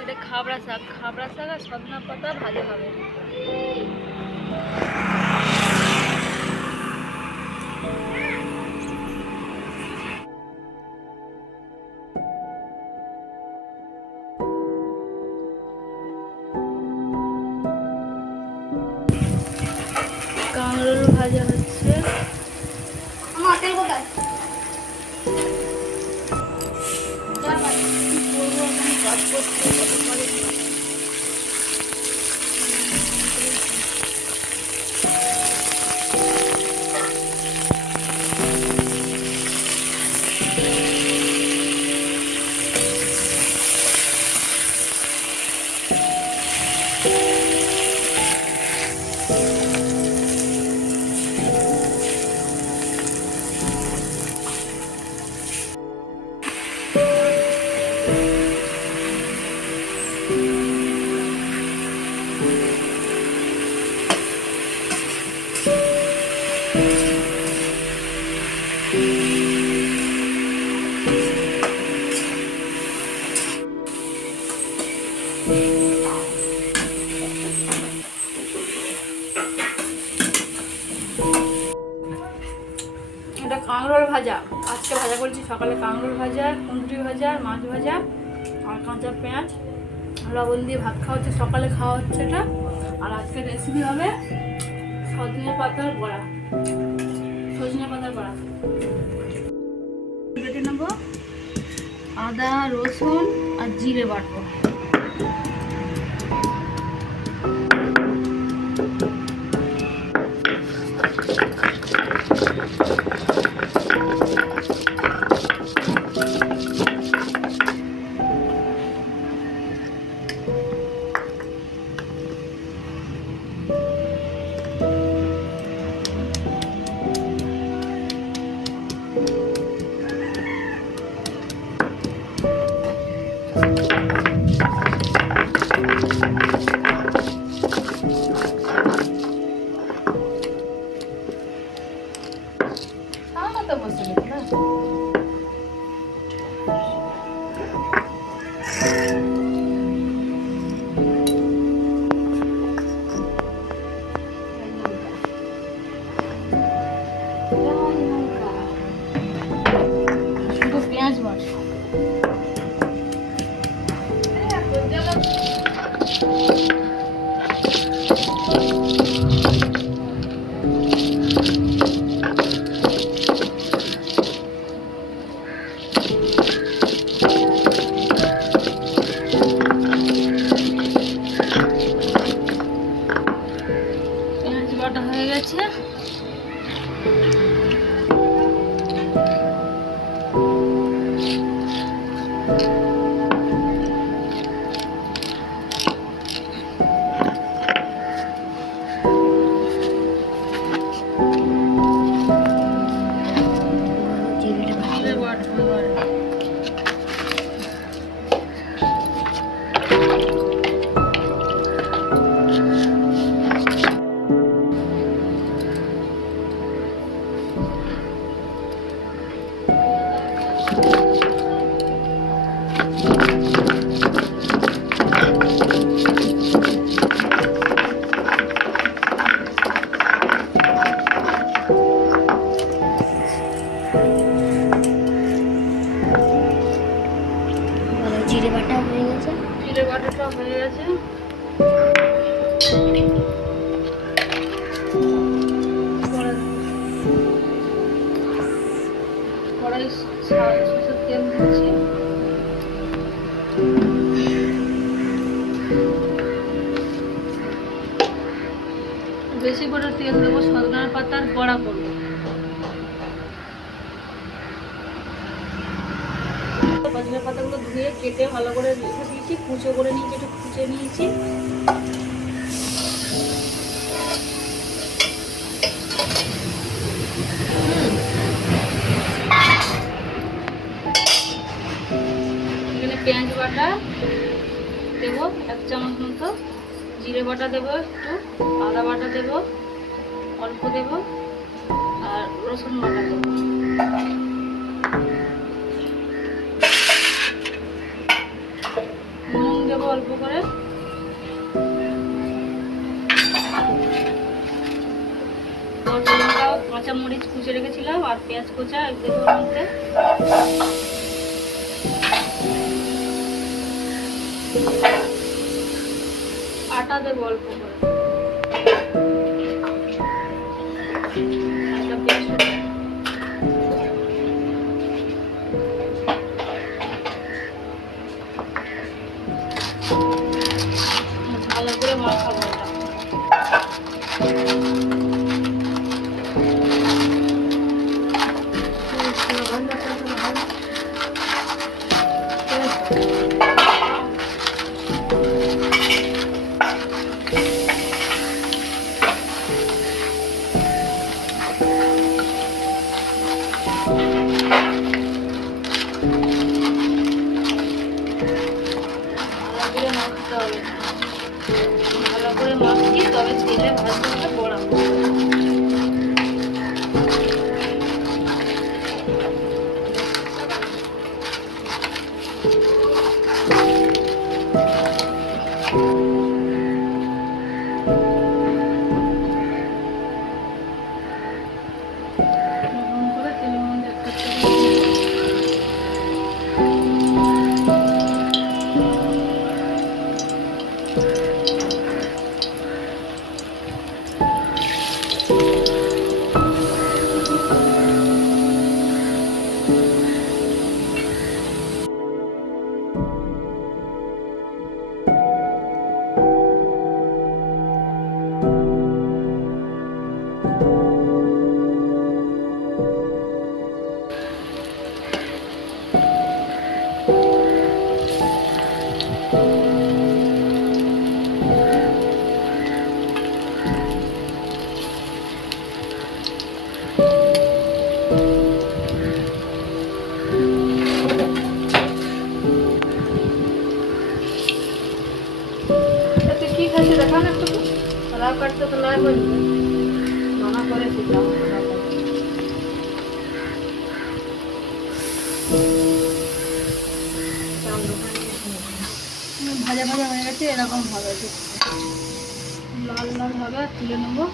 এটা খাবড়া শাক আর সজনা পাতা ভাজা হবে। কাঁকরোল ভাজা হচ্ছে। আমার তেল কোথায়? কাজ করতে এটা কাঁকরোল ভাজা। আজকে ভাজা করেছি সকালে, কাঁকরোল ভাজা, কুঁদরি ভাজা, মাছ ভাজা আর কাঁচা পেঁয়াজ লবণ দিয়ে ভাত খাওয়া হচ্ছে, সকালে খাওয়া হচ্ছে এটা। আর আজকের রেসিপি হবে সজনে পাতার বড়া। সজনে পাতার বড়া বেটে নেবো, আদা রসুন আর জিরে বাটবো। পেঁয়াজ বাটা হয়ে গেছে। জিরে বাটা হয়ে গেছে। জিরে বাটাটা হয়ে গেছে। কড়াই সরষের তেল দিচ্ছি। বেশি করে তেল দেবো, সজনার পাতার বড়া করবো। সজনে পাতাগুলো ধুয়ে কেটে ভালো করে রেখে দিয়েছি, কুচো করে নিয়েছি, একটু কুচে নিয়েছি। এখানে পেঁয়াজ বাটা দেবো 1 চামচ মতো, জিরে বাটা দেবো একটু, আদা বাটা দেবো অল্প দেবো, আর রসুন বাটা দেবো। নুন দেবো অল্প করে। লঙ্কা, কাঁচা মরিচ কুচে রেখেছিলাম আর পেঁয়াজ কোচা দেবো মধ্যে। আটা দেবো অল্প করে। ভালো করে মাখাবো এটা। ভালো করে মাখি, তবে তেলে ভাজতে বড়াবো। দেখা না একটু লাউ কাটতে তো লাউ বলবে মানা করেছি ভাজা ভাজা হয়ে গেছে, এরকম হবে, লাল লাল হবে, তুলে নেবো।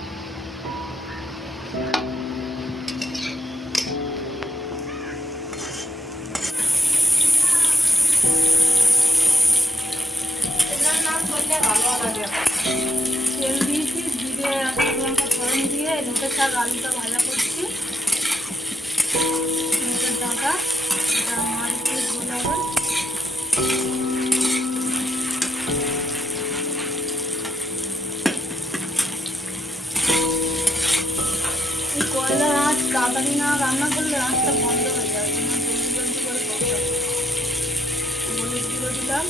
তেল দিয়েছি, জিরে লঙ্কা ফোড়ন দিয়ে মুখের শাক আলুটা ভাজা করছি। মুখের ডাঁটা মাছ দিয়ে ধরে হবে। এই কয়লার আঁচ তাড়াতাড়ি না রান্না করলে আঁচটা বন্ধ হয়ে যায়, জলদি জলদি করে করতে হবে। হলুদ গুঁড়ো দিলাম,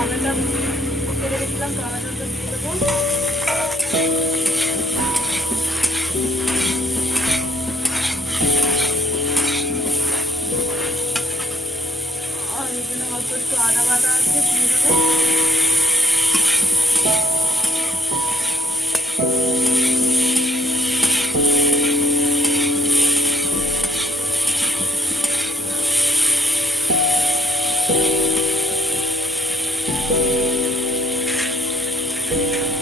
আদাটা কেটে রেখেছিলাম, টমেটোটা দিয়ে দেবো। আর এখানে অল্প একটু আদা বাটা আছে, দিয়ে দেবো।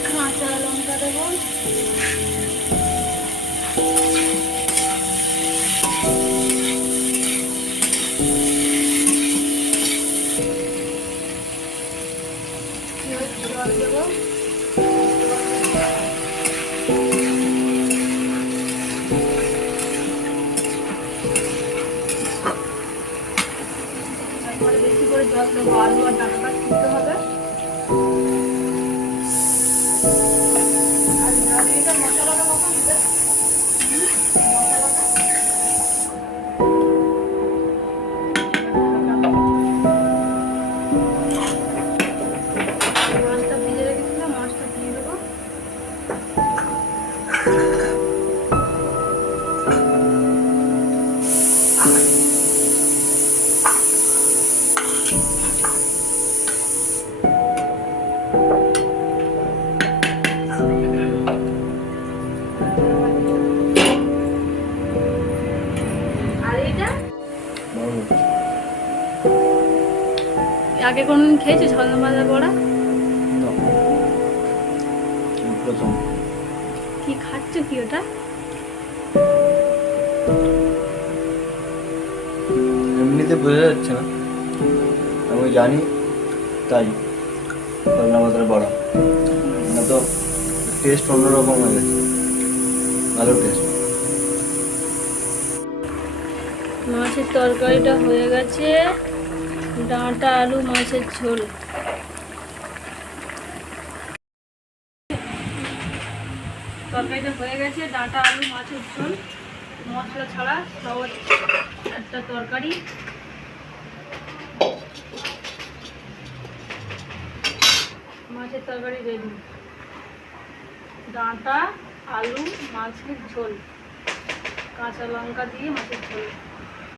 কাঁচা লঙ্কা দেবো, জল দেবো। তারপরে বেশি করে জল দেবো, আলু আর ডাঁটাটা সিদ্ধ হবে। আর এটা মশলাটা কখন দিতে মাছটা ভেজে রেখেছিলাম, মাছটা দিয়ে দেবো। আগে কোনোদিন খেয়েছো সজনে ভাজা বড়া? না, এই প্রথম। কি খাচ্ছ কি ওটা? এমনিতে বোঝা যাচ্ছে না, আমি জানি তাই সজনা পাতার বড়া। না তো টেস্ট অন্যরকম হয়ে গেছে, ভালো টেস্ট। মাছের তরকারিটা হয়ে গেছে, ডাঁটা আলু মাছের ঝোল। তরকারিটা হয়ে গেছে, ডাঁটা আলু মাছের ঝোল, মশলা ছাড়া সহজ একটা তরকারি। মাছের তরকারি রেডি। ডাঁটা আলু মাছের ঝোল, কাঁচা লঙ্কা দিয়ে মাছের ঝোল।